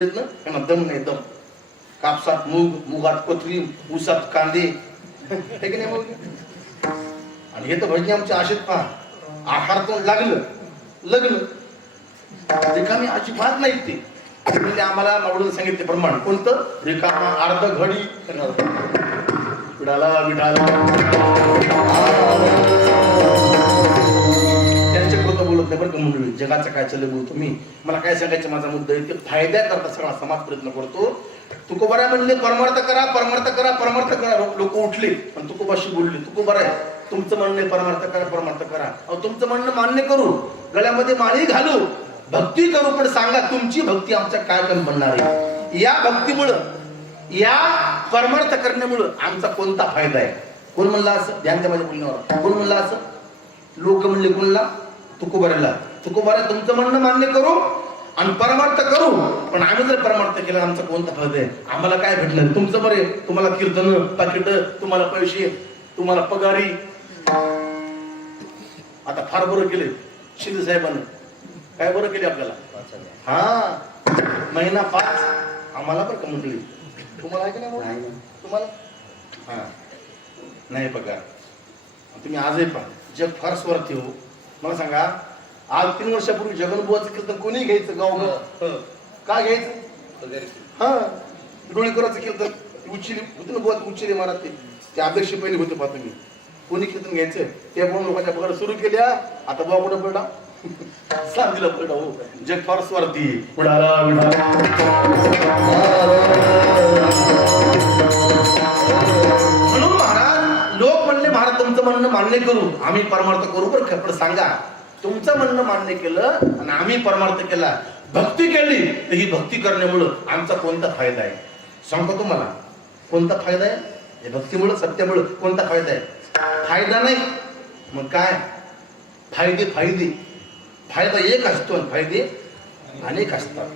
त्यांना दम नाही दम. कापसात मूग मुगात कोथरी ऊसात कांदे. हे की नाही मग? आणि हे तर भजनी आमचे आशेत पहा. आहार तोंड लागलं लग्न रिकामी अजिबात नाही ते. म्हणजे आम्हाला मावडून सांगितले प्रमाण. कोणतं? रिकामा अर्ध घडी. विडाला विडाला बोलत नाही बरं का मंडळी? जगाचं काय चाललं बोलतो मी. मला काय सांगायचं माझा मुद्दा आहे ते फायद्याकरता सगळा समाज प्रयत्न करतो. तुकोबारा म्हणले परमार्थ करा परमार्थ करा परमार्थ करा. लोक उठले पण तुकोबाशी बोलले. तुकोबारा आहे तुमचं म्हणणं परमार्थ करा परमार्थ करा. अहो तुमचं म्हणणं मान्य करू गळ्यामध्ये माळी घालू भक्ती करू पण सांगा तुमची भक्ती आमच्या काय कमी बनणार आहे. या भक्तीमुळं या परमार्थ करण्यामुळं आमचा कोणता फायदा आहे? कोण म्हणला असं? ध्यान माझ्या बोलण्यावर. कोण म्हणला असं? लोक म्हणले कोणला? तुकोबाऱ्याला. तुकोबाऱ्या तुमचं म्हणणं मान्य करू आणि परमार्थ करू. पण आम्ही जर परमार्थ केला आमचा कोणता फायदा आहे? आम्हाला काय भेटलं? तुमचं बरे तुम्हाला कीर्तन पाकिट तुम्हाला पैसे तुम्हाला पगारी. आता फार बरं केले शिंदे साहेबांनी. काय बरं केले आपल्याला? हा. महिना पाच. आम्हाला बरं का म्हटली? तुम्हाला आहे की नाही नाही म्हटली? ना. तुम्हाला? हा. नाही पगार. तुम्ही आजही पहा. जग फार स्वार्थी हो. मला सांगा आज तीन वर्षापूर्वी जगनबुवाचं कीर्तन कोणी घ्यायचं गाव का घ्यायचं? हा डोळीकराचं कीर्तन उच्चिली होते ना बुवा उच्चिली महाराज ते. अध्यक्ष पहिले होते पहा तुम्ही. कोणी कीर्तन घ्यायचं? ते म्हणून लोकांच्या पगार सुरू केल्या आता बुवा कुठं पडला? सांगलीला पडला हो. जग फार स्वार्थी. उडाला तुमचं म्हणणं मान्य करू आम्ही परमार्थ करू बरं पण सांगा तुमचं म्हणणं मान्य केलं आणि आम्ही परमार्थ केला भक्ती केली तर ही भक्ती करण्यामुळं आमचा कोणता फायदा आहे? सांगतो तुम्हाला कोणता फायदा आहे? हे भक्तीमुळं सत्यामुळं कोणता फायदा आहे? फायदा नाही. मग काय? फायदे फायदे. फायदा एक असतो आणि फायदे अनेक असतात.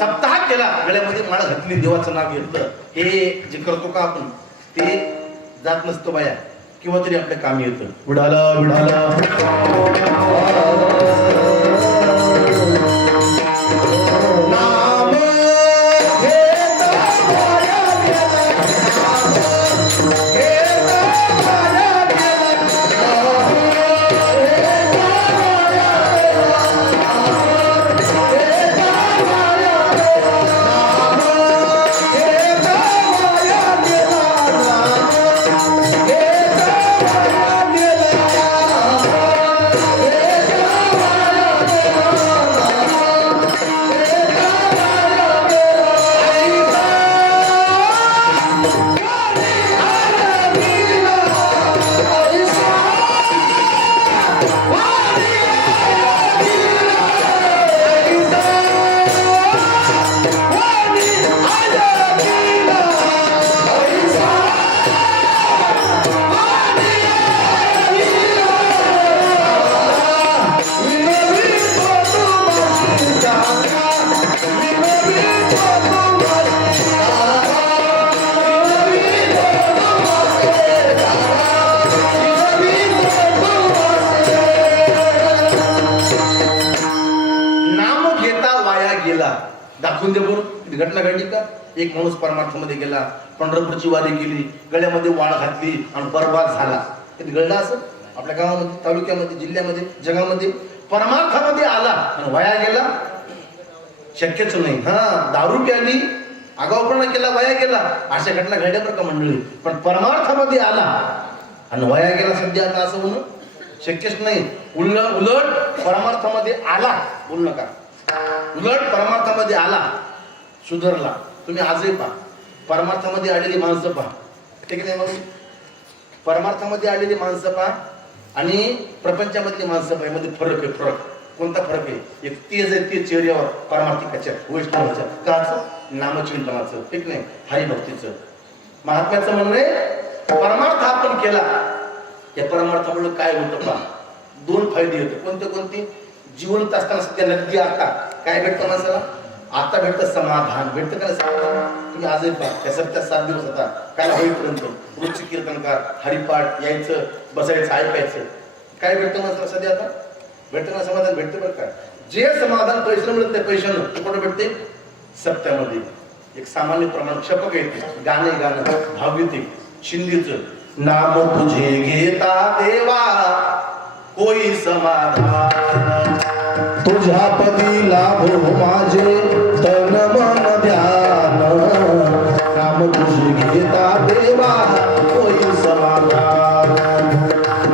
सप्ताह केला गळ्यामध्ये मला घातली देवाचं नाव घेतलं. हे जे करतो का आपण ते जात नसतो बाया. किंवा तरी आपल्या कामी येतं. विडाला विडाला दाखवून घटना घडली का? एक माणूस परमार्थामध्ये गेला पंढरपूरची वारी केली गळ्यामध्ये वाळ घातली आणि बरबाद झाला. कधी घडला असं? आपल्या गावामध्ये तालुक्यामध्ये जिल्ह्यामध्ये जगामध्ये परमार्थामध्ये आला आणि वाया गेला. शक्यच नाही. हा दारू प्याली आगाऊपणा केला वाया गेला. अशा घटना घडल्या बरं का मंडळी? पण परमार्थामध्ये आला आणि वाया गेला सध्या आता असं होणं शक्यच नाही. उलट उलट परमार्थामध्ये आला. बोल नका. उलट परमार्थामध्ये आला सुधरला. तुम्ही आजही पहा. परमार्थामध्ये आलेली माणसं पहा. ठीक नाही मग परमार्थामध्ये आलेली माणसं पहा आणि प्रपंचामधली माणसं पहा. यामध्ये फरक आहे फरक. कोणता फरक आहे? एक तेज आहे ते चेहऱ्यावर परमार्थिकाच्या वैष्णवाच्या. काचं नामचिंतनाचं ठीक नाही? हरिभक्तीचं. महात्म्याचं म्हणणं परमार्थ आपण केला. या परमार्थामुळे काय होतं पहा? दोन फायदे होते कोणते कोणते? जिवंत असताना सध्या नक्की आता. काय भेटतं माणसाला? आता भेटतं समाधान. भेटतं का समाधान? तुम्ही आजही पहा. त्या सत्या सात दिवस होता. काय होईपर्यंत? रोजचे कीर्तनकार हरिपाठ यायचं बसायचं ऐकायचं. काय भेटतं माणसाला सध्या आता? भेटतं ना समाधान? भेटतं बरं का. जे समाधान पैशाला मिळत त्या पैशानं. ते कुठं भेटते? सत्यामध्ये. एक सामान्य प्रमाण क्षपक येते गाणे गाणं. भाव्य ते शिंदेचं नाम तुझे घेता देवा. कोई समाधान। तुझ्या पदी लाभो माझे तन मन ध्यान। नाम तुझे घेता देवा कोई समाधान।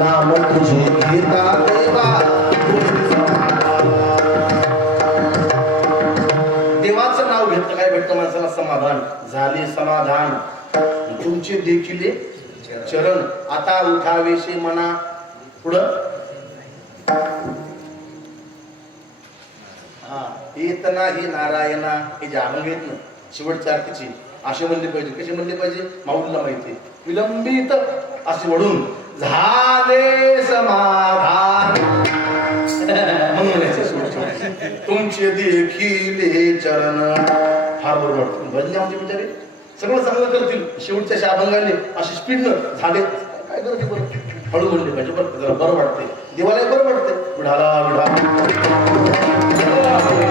नाम तुझे घेता देवा देवाचं नाव घेतलं काय भेटतं माणसाला? समाधान. झाले समाधान. तुमचे देखील चरण आता उठावेशे म्हणा. पुढं? कीर्तना ही नारायणा हे जे अभंग आहेत ना शेवटच्या अर्थीची असे म्हणले पाहिजे. कसे म्हणले पाहिजे? माऊलीला माहिती विलंबित असे वळून झाले समाधान. मग तुमचे देखील चरण. फार बरोबर. वाटतं आमचे बिचारे सगळं चांगलं करतील. शेवटच्या अशा अभंगाने असे स्पीडनं झाले. काय करते बरं? हळू म्हणले पाहिजे बरं बरं वाटते देवाला बरं वाटते विढाला विढा सदा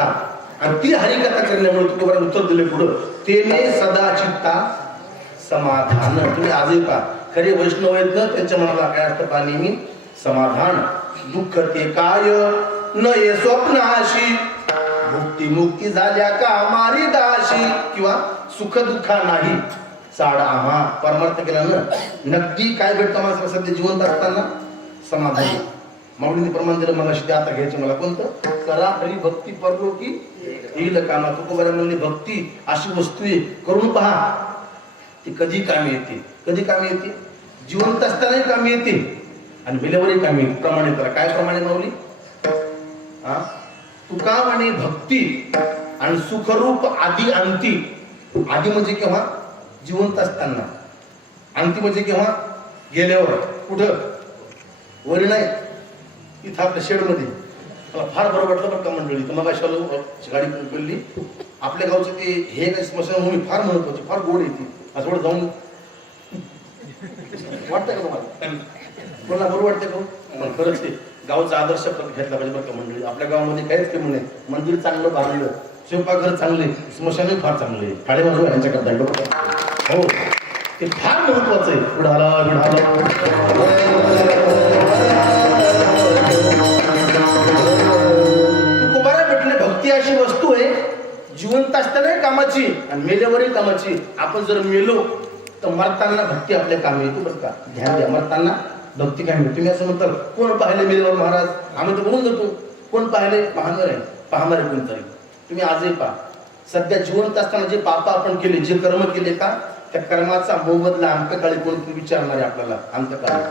हरिकथा. आणि ती हरिकथा करण्यामुळे तुकोबाने उत्तर दिले पुढं. तेने सदा चित्ता समाधान. तुम्ही आजही पहा. खरे वैष्णव आहेत ना त्यांच्या मनाला काय असतं पहा नेहमी? समाधान. दुःख ते काय? न ये स्वप्नाशी. मुक्ती मुक्ती झाल्या का मारी दाशी? किंवा सुख दुःखा नाही. साड आम्हा. परमार्थ केला ना. नक्की काय भेटतं माणसाला सध्या जिवंत असताना? समाधान. माऊलीने प्रमाण दिलं मला शिद्या आता घ्यायचं मला कोणतं? करा हरी भक्ती परलो की येईल कामा तुकोबारा म्हणले भक्ती अशी वस्तू आहे करून पहा. ती कधी कामी येते? कधी कामी येते? जिवंत असतानाही कामी येते. आणि मेल्यावरही कामी येते. प्रमाणे करा. काय प्रमाणे माऊली? हा? तुका आणि भक्ती आणि सुखरूप आधी अंती. आधी म्हणजे केव्हा? जिवंत असताना. अंती म्हणजे केव्हा? गेल्यावर. कुठं? वर नाही. इथं आपल्या शेडमध्ये. मला फार बरं वाटलं बरं का मंडळी? तर मग शालू गाडी बोलली आपल्या गावचं ते हे नाही स्मशानभूमी फार महत्वाची फार गोड येते असं थोडं जाऊन. वाटतं का तुम्हाला? कोणाला बरं वाटतं का हो? पण खरंच ते गावचा आदर्श घेतला पाहिजे बरं का मंडळी. आपल्या गावामध्ये काहीच कमी नाही. मंदिर चांगलं बांधलं. स्वयंपाकघर चांगले. स्मशानही फार चांगले. फाडे बाजू यांच्याकडे दंड हो. ते फार महत्वाचं आहे. बुडाला तुकोबारा कामाची आणि मेल्यावरही कामाची आपण जर मेलो तर मरताना भक्ती आपल्या कामी येतो बरं का? ध्यान द्या. मरताना भक्ती काय मिळतो तुम्ही असं म्हणतात कोण पाहिले मेल्यावर महाराज? आम्ही तर म्हणून जातो. कोण पाहिले? पाहणार आहे. पाहणार आहे कोणतरी. तुम्ही आजही पहा. सध्या जिवंत असताना जे पाप आपण केले जे कर्म केले का? त्या कर्माचा मोबदला अंतकाळी कोणतरी विचारणार आहे आपल्याला. अंतकाळी.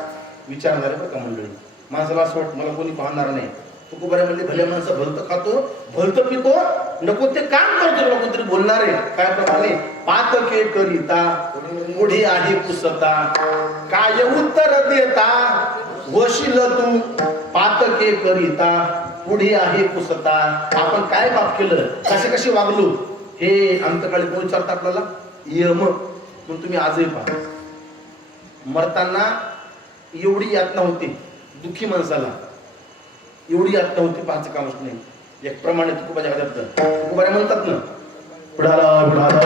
विचारणार आहे बरं का मंडळी? माझं असं वाटतं मला कोणी पाहणार नाही. तुकोबाऱ्या म्हणजे भल्या माणसं भलतं खातो भलतं पितो नको ते काम करतो नको तरी बोलणार आहे. काय प्रमाणे? पातके करिता मुढी आहे पुसता काय उत्तर देता? वशील तू पातके करिता पुढे आहे पुसता. आपण काय पाप केलं? कसे कसे वागलो? हे अंतकाळी कोण विचारतं आपल्याला? यम. म्हणून तुम्ही आजही पहा. मरताना एवढी यातना होती दुःखी माणसाला. एवढी आत्ता होती पाहायचं कामच नाही. एक प्रमाणे तुकोबाच्या घरात तुकोबाऱ्या म्हणतात ना बुडाला बुडाला.